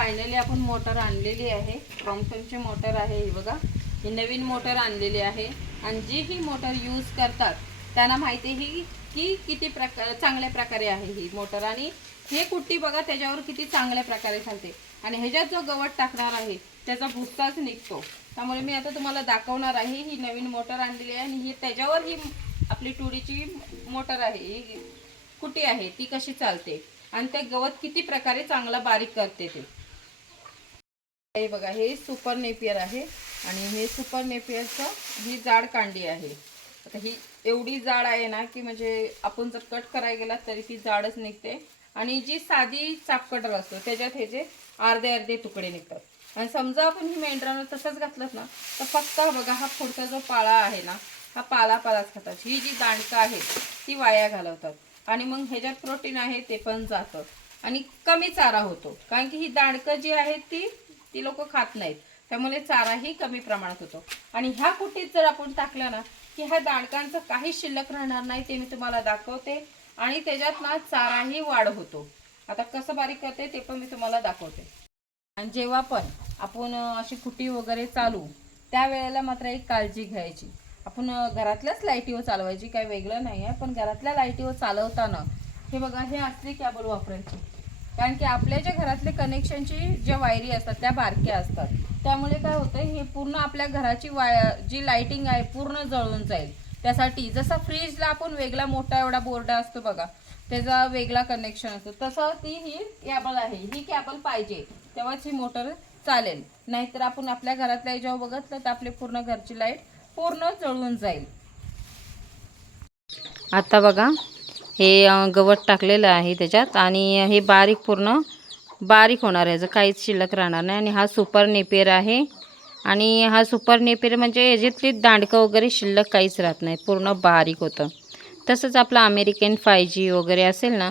Finally आपण motor आणलेली आहे। थॉमसनची मोटर आहे ही बघा, ही नवीन मोटर आणलेली आहे। आणि जी ही मोटर यूज करतात त्यांना माहिती ही की किती चांगल्या प्रकारे आहे ही मोटर। आणि हे कुट्टी बघा त्याच्यावर किती चांगल्या प्रकारे चालते। आणि ह्याच्यात जो गवत टाकणार आहे त्याचा भुस्साच निघतो। त्यामुळे मी आता तुम्हाला दाखवणार आहे ही नवीन मोटर आणलेली आहे आणि ही त्याच्यावर ही आपली टुडीची मोटर आहे, ही कुट्टी आहे ती कशी चालते आणि ते गवत किती प्रकारे चांगला बारीक करते ते। हे बघा, हे सुपर नेपियर आहे आणि हे सुपर नेपियरचं ही जाड कांडी आहे। आता ही एवढी जाड आहे ना की म्हणजे आपण जर कट करायला गेला तरी ती जाडच निघते। आणि जी साधी चापकटर असतो त्याच्यात हे जे अर्धे अर्धे तुकडे निघतात। आणि समजा आपण ही मेंढरानं तसंच घातलं ना तर फक्त बघा हा पुढचा जो पाळा आहे ना हा पालाच खातात। ही जी दांडकं आहे ती वाया घालवतात आणि मग ह्याच्यात प्रोटीन आहे ते पण जातं आणि कमी चारा होतो। कारण की ही दांडकं जी आहेत ती लोक खात नाहीत, त्यामुळे चाराही कमी प्रमाणात होतो। आणि ह्या कुट्टीत जर आपण टाकलं ना की ह्या दांडकांचं काही शिल्लक राहणार नाही, ते मी तुम्हाला दाखवते। आणि त्याच्यात ना चाराही वाढ होतो। आता कसं बारीक करते ते पण मी तुम्हाला दाखवते। आणि जेव्हा पण आपण अशी कुट्टी वगैरे चालू त्यावेळेला मात्र एक काळजी घ्यायची, आपण घरातल्याच लाईटीवर चालवायची, काही वेगळं नाही आहे। पण घरातल्या लाईटीवर चालवताना हे बघा हे असली केबल वापरायची, कारण की आपल्या ज्या घरातले कनेक्शनची ज्या वायरी असतात त्या बारक्या असतात। त्यामुळे काय होतं हे पूर्ण आपल्या घराची जी लाइटिंग आहे पूर्ण जळून जाईल। त्यासाठी जसं फ्रीजला आपण वेगळा मोठा एवढा बोर्ड असतो बघा त्याचा वेगळा कनेक्शन असतो, तसं ही केबल आहे, ही केबल पाहिजे तेव्हाच ही मोटर चालेल। नाहीतर आपण आपल्या घरातल्या जेव्हा बघितलं तर आपली पूर्ण घरची लाईट पूर्ण जळून जाईल। आता बघा हे गवत टाकलेलं आहे त्याच्यात आणि हे पूर्ण बारीक होणार आहे, काहीच शिल्लक राहणार नाही। आणि हा सुपर नेपियर आहे आणि हा सुपर नेपियर म्हणजे याच्यातली दांडकं वगैरे शिल्लक काहीच राहत नाही, पूर्ण बारीक होतं। तसंच आपला अमेरिकन 5G वगैरे असेल ना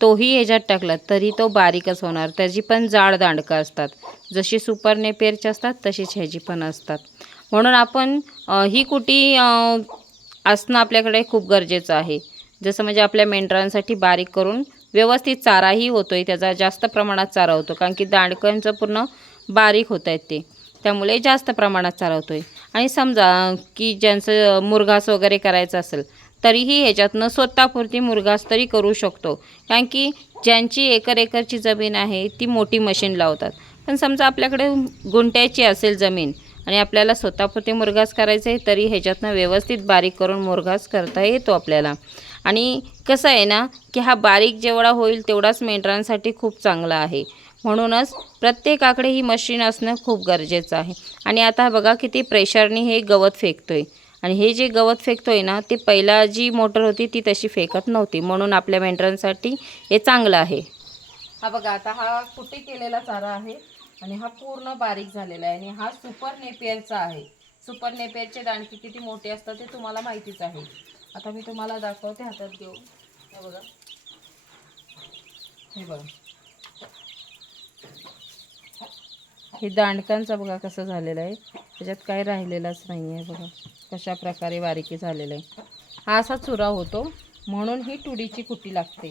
तोही ह्याच्यात टाकला तरी तो बारीकच होणार, त्याची पण जाड दांडकं असतात। जशी सुपर नेपियरची असतात तशीच ह्याची पण असतात। म्हणून आपण ही कुटी असणं आपल्याकडे खूप गरजेचं आहे। जसं म्हणजे आपल्या मेंढरांसाठी बारीक करून व्यवस्थित चाराही होतोय, त्याचा जास्त प्रमाणात चारा होतो, कारण की दांडकांचं पूर्ण बारीक होत आहेत ते, त्यामुळे जास्त प्रमाणात चारा होतोय। आणि समजा की ज्यांचं मुरघास वगैरे करायचं असेल तरीही ह्याच्यातनं स्वतःपुरती मुरघास तरी करू शकतो, कारण की ज्यांची एकरची जमीन आहे ती मोठी मशीन लावतात। पण समजा आपल्याकडे गुंठ्याची असेल जमीन आणि आपल्याला स्वतःपुरती मुरघास करायचं आहे तरी ह्याच्यातनं व्यवस्थित बारीक करून मुरघास करता येतो आपल्याला। आणि कसं आहे ना की हा बारीक जेवढा होईल तेवढाच मेंढरांसाठी खूप चांगला आहे, म्हणूनच प्रत्येकाकडे ही मशीन असणं खूप गरजेचं आहे। आणि आता बघा किती प्रेशरने हे गवत फेकतोय, आणि हे जे गवत फेकतोय ना ते पहिला जी मोटर होती ती तशी फेकत नव्हती, म्हणून आपल्या मेंढरांसाठी हे चांगलं आहे। हा बघा आता हा कुट्टी केलेला चारा आहे आणि हा पूर्ण बारीक झालेला आहे। आणि हा सुपर नेपियरचा आहे। सुपर नेपियरचे दांडके किती मोठे असतात ते तुम्हाला माहितीच आहे। आता मी तुम्हाला दाखवते हातात घेऊन, हे बघा, हे बघा हे दांडकांचा बघा कसं झालेलं आहे, त्याच्यात काही राहिलेलंच नाही आहे। बघा कशा प्रकारे बारीकी झालेलं आहे। हा असा चुरा होतो म्हणून ही टुडीची कुट्टी लागते।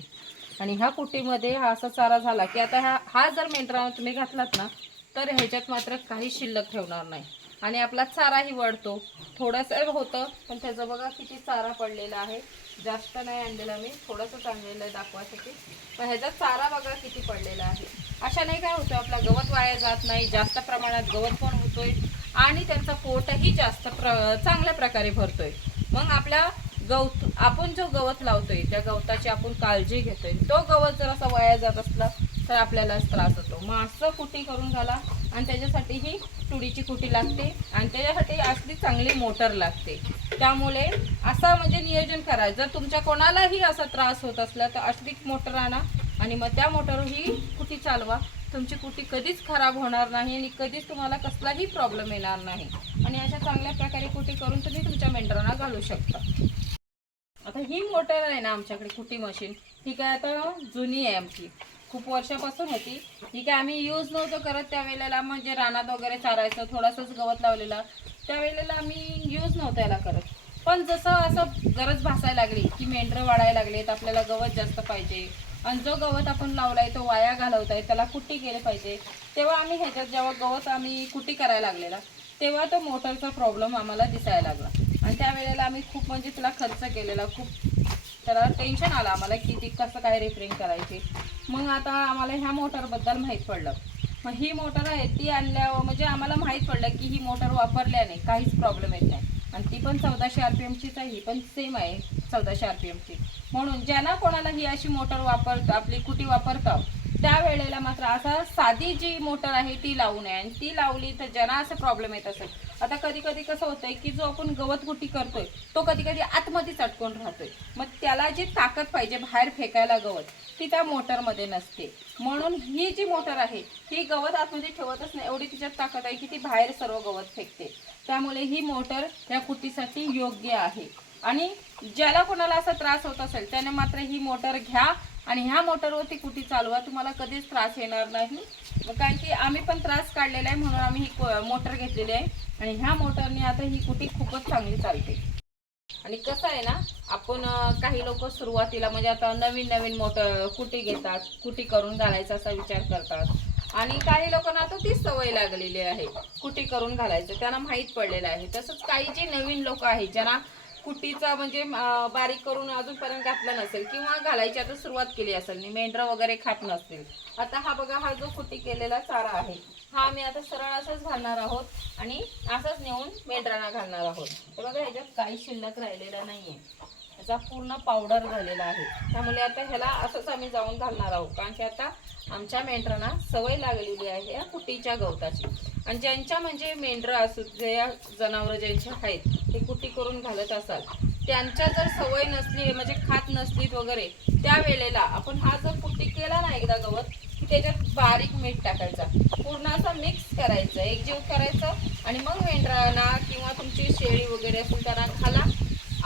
आणि ह्या कुट्टीमध्ये हा असा चारा झाला की आता हा जर मेंढरावर तुम्ही घातलात ना तर ह्याच्यात मात्र काही शिल्लक ठेवणार नाही आणि आपला चाराही वाढतो। थोडंसं होतं पण त्याचं बघा किती चारा पडलेला आहे, जास्त नाही आणलेला मी, थोडंसंच आणलेलं आहे दाखवासाठी। पण ह्याचा चारा बघा किती पडलेला आहे। अशाने काय होतं आपला गवत वाया जात नाही, जास्त प्रमाणात गवत पण होतोय आणि त्यांचा पोटही जास्त चांगल्या प्रकारे भरतोय। मग आपल्या आपण जो गवत लावतोय त्या गवताची आपण काळजी घेतोय, तो गवत जर असा वाया जात असला तर आपल्यालाच त्रास होतो। मग असं कुट्टी करून घाला आणि त्याच्यासाठी ही टुडीची कुट्टी लागते आणि त्याच्यासाठी असली चांगली मोटर लागते। त्यामुळे असं म्हणजे नियोजन करा, जर तुमच्या कोणालाही असा त्रास होत असला तर असली मोटर आणा आणि मग त्या मोटरवर ही कुट्टी चालवा। तुमची कुट्टी कधीच खराब होणार नाही आणि कधीच तुम्हाला कसलाही प्रॉब्लेम येणार नाही। आणि अशा चांगल्या प्रकारे कुट्टी करून तुम्ही तुमच्या मेंढरांना घालू शकता। आता ही मोटर आहे ना आमच्याकडे कुट्टी मशीन, ही काय आता जुनी आहे आमची, खूप वर्षापासून होती। ही काय आम्ही यूज नव्हतं करत त्यावेळेला, म्हणजे रानात वगैरे चारायचं, थोडंसंच गवत लावलेला त्यावेळेला आम्ही यूज नव्हतं याला करत। पण जसं असं गरज भासायला लागली की मेंढरं वाढायला लागलेत, आपल्याला गवत जास्त पाहिजे, आणि जो गवत आपण लावलाय तो वाया घालवताय, त्याला कुट्टी केली पाहिजे. तेव्हा आम्ही ह्याच्यात जेव्हा गवत आम्ही कुट्टी करायला लागलेला तेव्हा तो मोटरचा प्रॉब्लेम आम्हाला दिसायला लागला. आणि त्यावेळेला आम्ही खूप म्हणजे तिला खर्च केलेला, खूप त्याला टेन्शन आलं आम्हाला की ती कसं काय रिपेअरिंग करायची. मग आता आम्हाला ह्या मोटरबद्दल माहीत पडलं. मग ही मोटर आहे ती आणल्यावर म्हणजे आम्हाला माहीत पडलं की ही मोटर वापरल्याने काहीच प्रॉब्लेम येत नाही. आणि ती पण 1400 RPMचीच आहे, ही पण सेम आहे 1400 RPMची. म्हणून ज्यांना कोणाला ही अशी मोटर आपली कुटी वापरतात त्यावेळेला मात्र असा साधी जी मोटर आहे ती लावू नये. आणि ती लावली तर ज्यांना असं प्रॉब्लेम येत असेल, आता कधी कधी कसं होतंय की जो आपण गवत कुटी करतोय तो कधी कधी आतमध्येच अटकून राहतोय. मग त्याला जी ताकद पाहिजे बाहेर फेकायला गवत ती त्या मोटरमध्ये नसते. म्हणून ही जी मोटर आहे ही गवत आतमध्ये ठेवतच नाही, एवढी तिच्यात ताकद आहे की ती बाहेर सर्व गवत फेकते. त्यामुळे ही मोटर या कुटीसाठी योग्य आहे. आणि ज्याला कोणाला असा त्रास होत असेल त्याने मात्र ही मोटर घ्या आणि ह्या मोटरवरती कुटी चालवा, तुम्हाला कधीच त्रास येणार नाही. कारण की आम्ही पण त्रास काढलेला आहे म्हणून आम्ही ही मोटर घेतलेली आहे. आणि ह्या मोटरने आता ही कुटी खूपच चांगली चालते. आणि कसं आहे ना, आपण काही लोक सुरुवातीला म्हणजे आता नवीन नवीन मोटर कुटी घेतात, कुटी करून घालायचा असा विचार करतात. आणि काही लोकांना आता तीच सवय लागलेली आहे कुटी करून घालायचं, त्यांना माहीत पडलेलं आहे. तसंच काही जे नवीन लोक आहेत ज्यांना कुटीचा म्हणजे बारीक करून अजूनपर्यंत घातलं नसेल किंवा घालायची आता सुरुवात केली असेल, मेंढरं वगैरे खात नसतील. आता हा बघा, हा जो कुटी केलेला चारा आहे हा आम्ही आता सरळ असंच घालणार आहोत आणि असंच नेऊन मेंढरांना घालणार आहोत. हे बघा, ह्याच्यात काही शिल्लक राहिलेला नाहीये, त्याचा पूर्ण पावडर झालेला आहे. त्यामुळे आता ह्याला असंच आम्ही जाऊन घालणार आहोत. कारण की आता आमच्या मेंढरांना सवय लागलेली आहे या कुटीच्या गवताची. आणि ज्यांच्या म्हणजे मेंढरं असू जे जनावरं ज्यांचे आहेत ते कुटी करून घालत असाल, त्यांच्या जर सवय नसली म्हणजे खात नसलीत वगैरे, त्यावेळेला आपण हा जर कुटी केला ना एकदा गवत की त्याच्यात बारीक मीठ टाकायचा, पूर्ण असं मिक्स करायचं, एकजीव करायचं आणि मग मेंढरांना किंवा तुमची शेळी वगैरे असेल त्यांना घाला,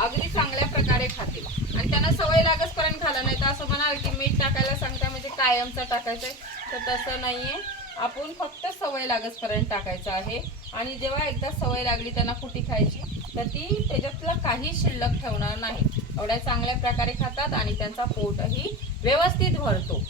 अगदी चांगल्या प्रकारे खातील. आणि त्यांना सवय लागसपर्यंत घाला. नाही तर असं म्हणाल की मीठ टाकायला सांगता म्हणजे कायमचं टाकायचंय, तर तसं नाहीये. आपण फक्त सवय लागसपर्यंत टाकायचं आहे. आणि जेव्हा एकदा सवय लागली त्यांना कुटी खायची तर ती त्याच्यातलं काही शिल्लक ठेवणार नाही. एवढ्या चांगल्या प्रकारे खातात आणि त्यांचा पोटही व्यवस्थित भरतो.